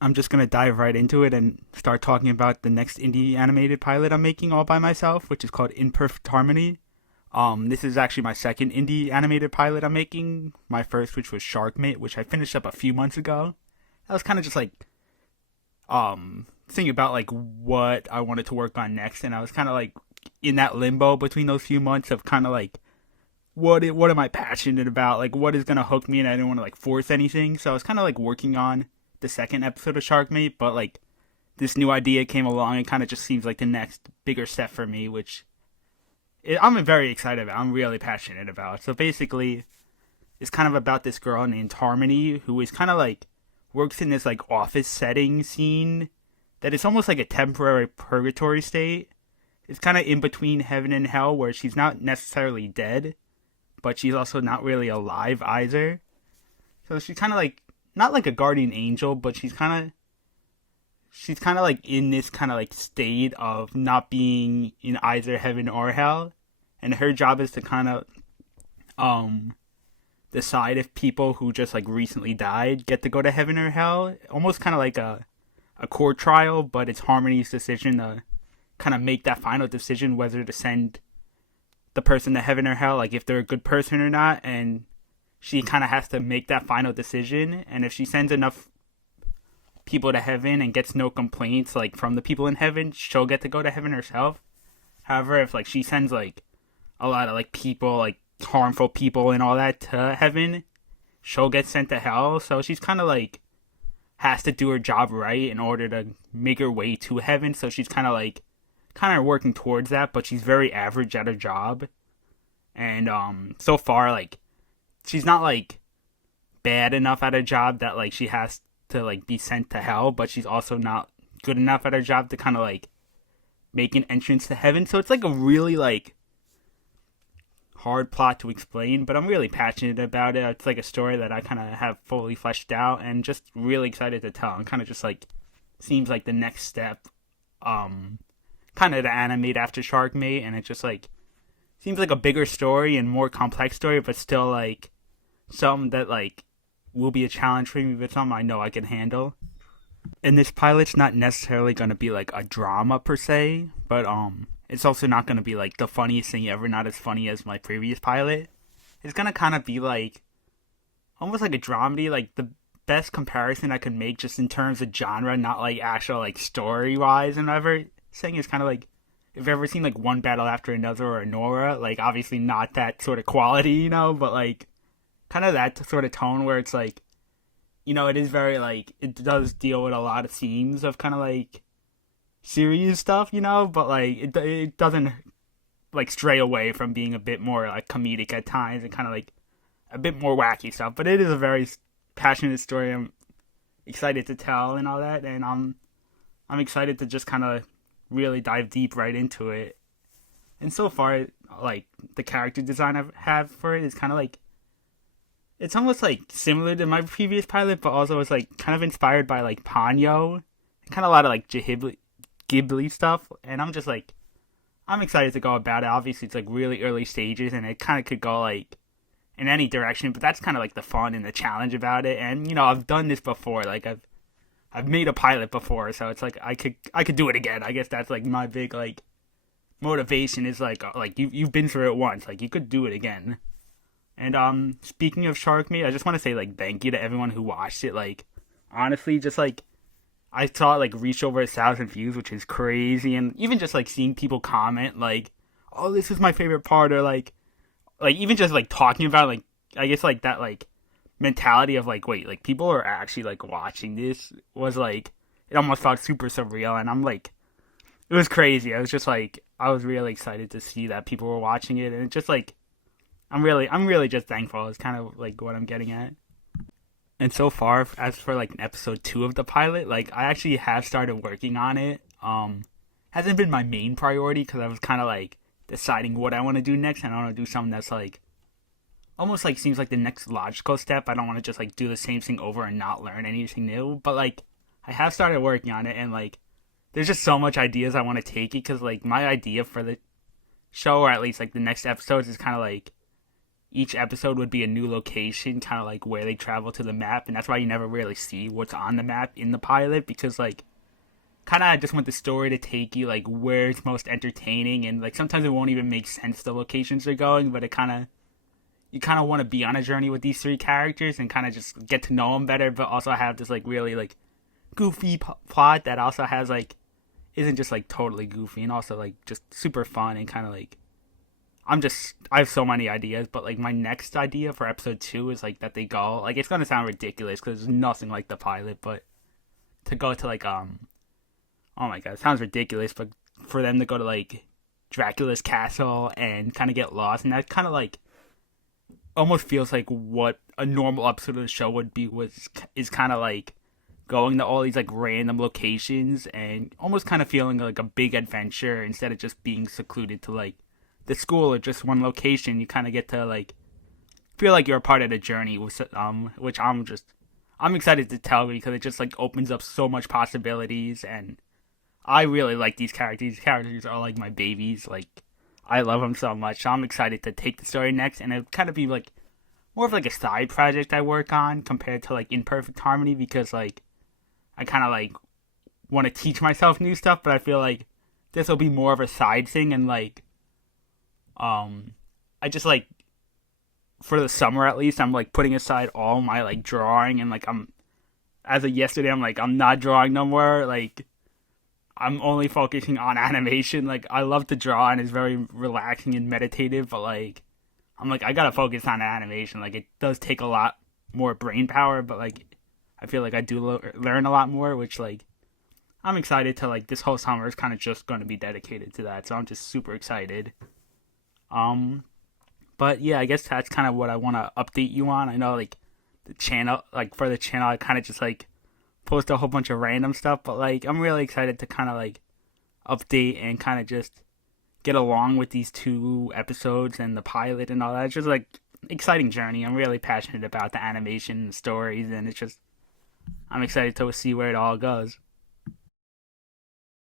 I'm just gonna dive right into it and start talking about the next indie animated pilot I'm making all by myself, which is called Imperfect Harmony. This is actually my second indie animated pilot I'm making. My first, which was Sharkmate, which I finished up a few months ago. I was kind of just thinking about like what I wanted to work on next, and I was kind of like in that limbo between those few months of kind of like what am I passionate about? Like what is gonna hook me, and I didn't want to like force anything. So I was kind of like working on the second episode of Sharkmate, but like this new idea came along and kind of just seems like the next bigger step for me, which I'm very excited about. I'm really passionate about. So basically, it's kind of about this girl named Harmony who is kind of like works in this like office setting scene that is almost like a temporary purgatory state. It's kind of in between heaven and hell where she's not necessarily dead, but she's also not really alive either. So she's kind of like not like a guardian angel, but she's kind of like in this kind of like state of not being in either heaven or hell, and her job is to kind of um decide if people who just like recently died get to go to heaven or hell. Almost kind of like a court trial, but it's Harmony's decision to kind of make that final decision whether to send the person to heaven or hell, like if they're a good person or not, and she kind of has to make that final decision. And if she sends enough people to heaven and gets no complaints like from the people in heaven, she'll get to go to heaven herself. However, if like she sends like a lot of like people, like harmful people and all that to heaven, she'll get sent to hell. So she's kind of like has to do her job right in order to make her way to heaven. So she's kind of working towards that, but she's very average at her job. And so far like she's not like bad enough at her job that like she has to like be sent to hell, but she's also not good enough at her job to kind of like make an entrance to heaven. So it's like a really like hard plot to explain, but I'm really passionate about it. It's like a story that I kind of have fully fleshed out and just really excited to tell. And kind of just like seems like the next step, kind of to animate after Sharkmate, and it just like seems like a bigger story and more complex story, but still like something that like will be a challenge for me, but something I know I can handle. And this pilot's not necessarily going to be like a drama per se, but it's also not going to be like the funniest thing ever, not as funny as my previous pilot. It's going to kind of be like almost like a dramedy, like the best comparison I could make just in terms of genre, not like actual like story wise and everything, is kind of like if you've ever seen like One Battle After Another or Nora, like obviously not that sort of quality, but like kind of that sort of tone where it's like, it is very like it does deal with a lot of themes of kind of like serious stuff, but like it doesn't like stray away from being a bit more like comedic at times and kind of like a bit more wacky stuff. But it is a very passionate story. I'm excited to tell and all that, and I'm excited to just kind of really dive deep right into it. And so far, like the character design I have for it is kind of like it's almost like similar to my previous pilot, but also it's like kind of inspired by like Ponyo, kind of a lot of like Ghibli stuff. And I'm just like I'm excited to go about it. Obviously, it's like really early stages, and it kind of could go like in any direction. But that's kind of like the fun and the challenge about it. And I've done this before. Like I've made a pilot before, so it's like I could do it again. I guess that's like my big like motivation is like you've been through it once, like you could do it again. And speaking of Shark Meat, I just want to say like thank you to everyone who watched it. Like honestly, just like I saw it like reach over 1,000 views, which is crazy, and even just like seeing people comment like, "Oh, this is my favorite part," or like even just like talking about like I guess like that like mentality of like wait like people are actually like watching this was like it almost felt super surreal, and I'm like it was crazy. I was just like I was really excited to see that people were watching it, and it's just like I'm really just thankful. It's kind of like what I'm getting at. And so far, as for like episode 2 of the pilot, like I actually have started working on it. Hasn't been my main priority because I was kind of like deciding what I want to do next, and I want to do something that's like almost like seems like the next logical step. I don't want to just like do the same thing over and not learn anything new. But like I have started working on it, and like there's just so much ideas I want to take it because like my idea for the show, or at least like the next episodes, is kind of like each episode would be a new location, kind of like where they travel to the map, and that's why you never really see what's on the map in the pilot because like kind of I just want the story to take you like where it's most entertaining, and like sometimes it won't even make sense the locations they're going, but it kind of you kind of want to be on a journey with these three characters and kind of just get to know them better, but also have this like really like goofy plot that also has like isn't just like totally goofy and also like just super fun and kind of like I have so many ideas, but like my next idea for episode 2 is like that they go like it's gonna sound ridiculous because it's nothing like the pilot, but to go to like oh my god, it sounds ridiculous, but for them to go to like Dracula's castle and kind of get lost, and that kind of like almost feels like what a normal episode of the show would be was is kind of like going to all these like random locations and almost kind of feeling like a big adventure instead of just being secluded to like the school or just one location. You kind of get to like feel like you're a part of the journey, which I'm excited to tell because it just like opens up so much possibilities, and I really like these characters. These characters are like my babies. Like I love them so much. So I'm excited to take the story next, and it kind of be like more of like a side project I work on compared to like In Perfect Harmony because like I kind of like want to teach myself new stuff, but I feel like this will be more of a side thing, and like I just like for the summer at least I'm like putting aside all my like drawing, and like I'm as of yesterday I'm like I'm not drawing no more. Like I'm only focusing on animation. Like I love to draw and it's very relaxing and meditative, but like I'm like I gotta focus on animation. Like it does take a lot more brain power, but like I feel like I do learn a lot more, which like I'm excited to like this whole summer is kind of just going to be dedicated to that. So I'm just super excited. Um, but yeah, I guess that's kind of what I want to update you on. I know like the channel, like for the channel, I kind of just like post a whole bunch of random stuff, but like I'm really excited to kind of like update and kind of just get along with these 2 episodes and the pilot and all that. It's just like exciting journey. I'm really passionate about the animation, the stories, and it's just I'm excited to see where it all goes.